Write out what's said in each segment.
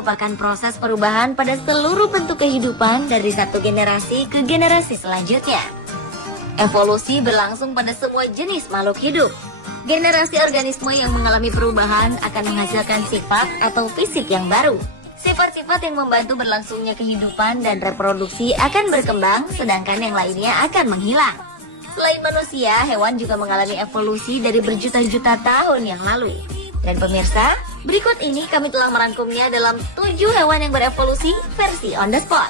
merupakan proses perubahan pada seluruh bentuk kehidupan dari satu generasi ke generasi selanjutnya. Evolusi berlangsung pada semua jenis makhluk hidup. Generasi organisme yang mengalami perubahan akan menghasilkan sifat atau fisik yang baru. Sifat-sifat yang membantu berlangsungnya kehidupan dan reproduksi akan berkembang, sedangkan yang lainnya akan menghilang. Selain manusia, hewan juga mengalami evolusi dari berjuta-juta tahun yang lalu. Dan pemirsa, berikut ini kami telah merangkumnya dalam 7 hewan yang berevolusi versi on the spot.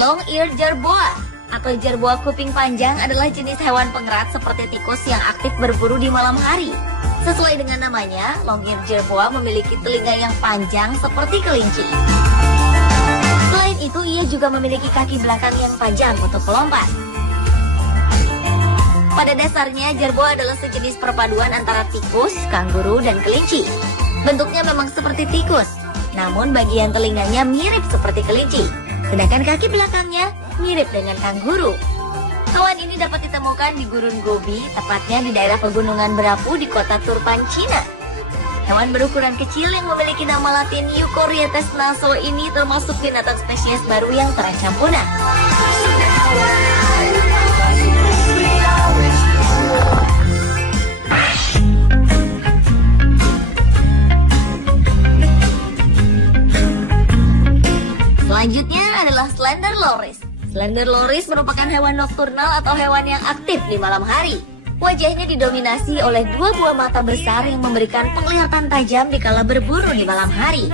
Long-eared jerboa atau jerboa kuping panjang adalah jenis hewan pengerat seperti tikus yang aktif berburu di malam hari. Sesuai dengan namanya, long-eared jerboa memiliki telinga yang panjang seperti kelinci. Selain itu, ia juga memiliki kaki belakang yang panjang untuk melompat. Pada dasarnya, jerboa adalah sejenis perpaduan antara tikus, kanguru, dan kelinci. Bentuknya memang seperti tikus, namun bagian telinganya mirip seperti kelinci. Sedangkan kaki belakangnya mirip dengan kanguru. Hewan ini dapat ditemukan di Gurun Gobi, tepatnya di daerah pegunungan berapu di kota Turpan, Cina. Hewan berukuran kecil yang memiliki nama latin Eucorietes naso ini termasuk binatang spesies baru yang terancam punah. Selanjutnya adalah slender loris. Slender loris merupakan hewan nokturnal atau hewan yang aktif di malam hari. Wajahnya didominasi oleh 2 buah mata besar yang memberikan penglihatan tajam dikala berburu di malam hari.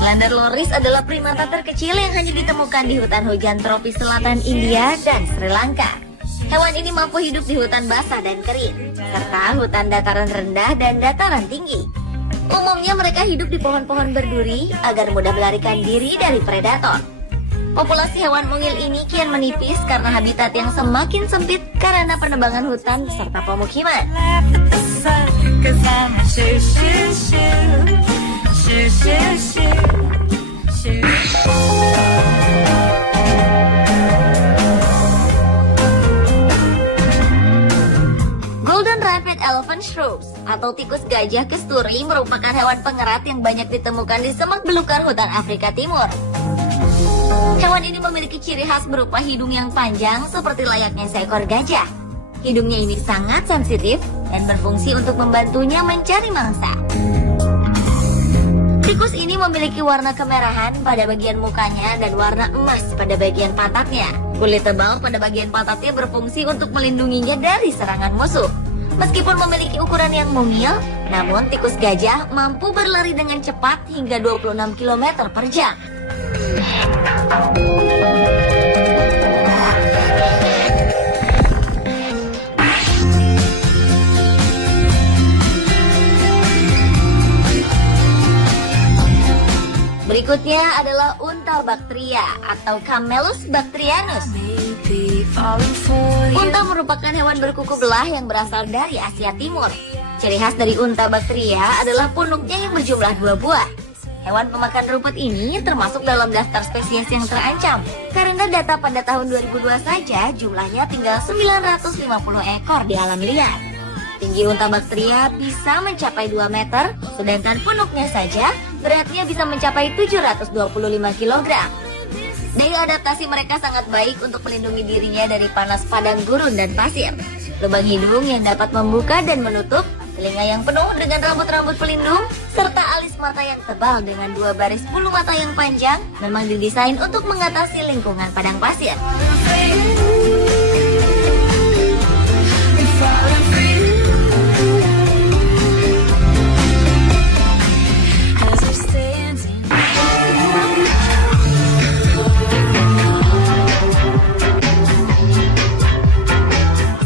Slender loris adalah primata terkecil yang hanya ditemukan di hutan hujan tropis selatan India dan Sri Lanka. Hewan ini mampu hidup di hutan basah dan kering, serta hutan dataran rendah dan dataran tinggi. Umumnya mereka hidup di pohon-pohon berduri agar mudah melarikan diri dari predator. Populasi hewan mungil ini kian menipis karena habitat yang semakin sempit karena penebangan hutan serta pemukiman. Golden Rapid Elephant Shrews atau tikus gajah kesturi merupakan hewan pengerat yang banyak ditemukan di semak belukar hutan Afrika Timur. Hewan ini memiliki ciri khas berupa hidung yang panjang seperti layaknya seekor gajah. Hidungnya ini sangat sensitif dan berfungsi untuk membantunya mencari mangsa. Tikus ini memiliki warna kemerahan pada bagian mukanya dan warna emas pada bagian pantatnya. Kulit tebal pada bagian pantatnya berfungsi untuk melindunginya dari serangan musuh. Meskipun memiliki ukuran yang mungil, namun tikus gajah mampu berlari dengan cepat hingga 26 km per jam. Berikutnya adalah unta baktria atau Camelus bactrianus. Unta merupakan hewan berkuku belah yang berasal dari Asia Timur. Ciri khas dari unta baktria adalah punuknya yang berjumlah 2 buah. Hewan pemakan rumput ini termasuk dalam daftar spesies yang terancam karena data pada tahun 2002 saja jumlahnya tinggal 950 ekor di alam liar. Tinggi unta baktria bisa mencapai 2 meter, sedangkan punuknya saja beratnya bisa mencapai 725 kg. Daya adaptasi mereka sangat baik untuk melindungi dirinya dari panas padang gurun dan pasir. Lubang hidung yang dapat membuka dan menutup, telinga yang penuh dengan rambut-rambut pelindung, serta alis mata yang tebal dengan 2 baris bulu mata yang panjang memang didesain untuk mengatasi lingkungan padang pasir.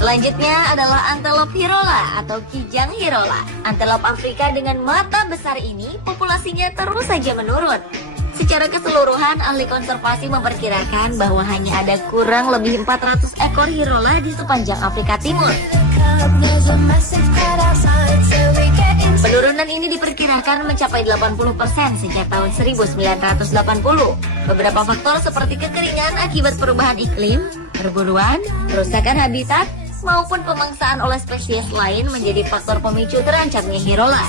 Selanjutnya adalah antelop hirola atau kijang hirola. Antelop Afrika dengan mata besar ini populasinya terus saja menurun. Secara keseluruhan, ahli konservasi memperkirakan bahwa hanya ada kurang lebih 400 ekor hirola di sepanjang Afrika Timur. Penurunan ini diperkirakan mencapai 80% sejak tahun 1980. Beberapa faktor seperti kekeringan akibat perubahan iklim, perburuan, kerusakan habitat, maupun pemangsaan oleh spesies lain menjadi faktor pemicu terancamnya hirola.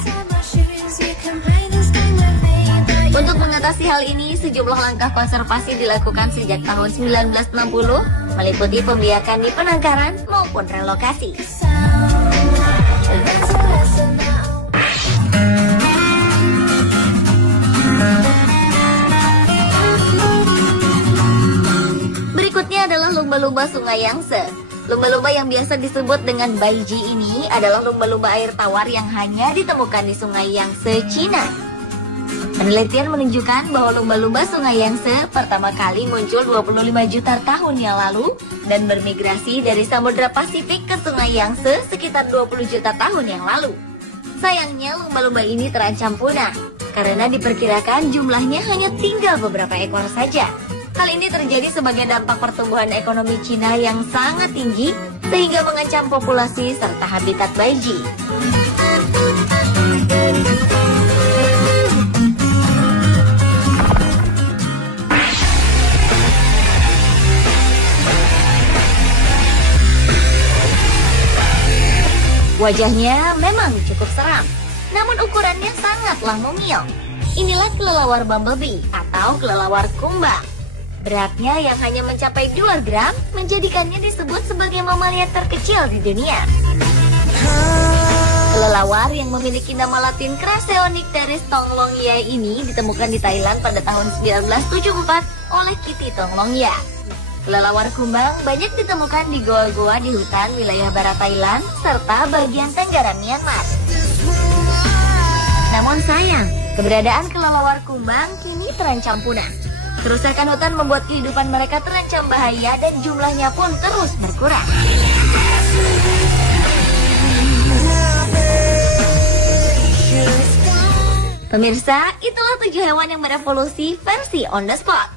Untuk mengatasi hal ini, sejumlah langkah konservasi dilakukan sejak tahun 1960, meliputi pembiakan di penangkaran maupun relokasi. Berikutnya adalah lumba-lumba Sungai Yangtze. Lumba-lumba yang biasa disebut dengan baiji ini adalah lumba-lumba air tawar yang hanya ditemukan di Sungai Yangtze, Cina. Penelitian menunjukkan bahwa lumba-lumba Sungai Yangtze pertama kali muncul 25 juta tahun yang lalu dan bermigrasi dari Samudra Pasifik ke Sungai Yangtze sekitar 20 juta tahun yang lalu. Sayangnya lumba-lumba ini terancam punah karena diperkirakan jumlahnya hanya tinggal beberapa ekor saja. Hal ini terjadi sebagai dampak pertumbuhan ekonomi Cina yang sangat tinggi sehingga mengancam populasi serta habitat baiji. Wajahnya memang cukup seram, namun ukurannya sangatlah mungil. Inilah kelelawar bumblebee atau kelelawar kumbang. Beratnya yang hanya mencapai 2 gram menjadikannya disebut sebagai mamalia terkecil di dunia. Kelelawar yang memiliki nama latin Craseonycteris tonglongyae ini ditemukan di Thailand pada tahun 1974 oleh Kitty Tonglongya. Kelelawar kumbang banyak ditemukan di goa-goa di hutan wilayah barat Thailand serta bagian tenggara Myanmar. Namun sayang, keberadaan kelelawar kumbang kini terancam punah. Kerusakan hutan membuat kehidupan mereka terancam bahaya dan jumlahnya pun terus berkurang. Pemirsa, itulah 7 hewan yang berevolusi versi on the spot.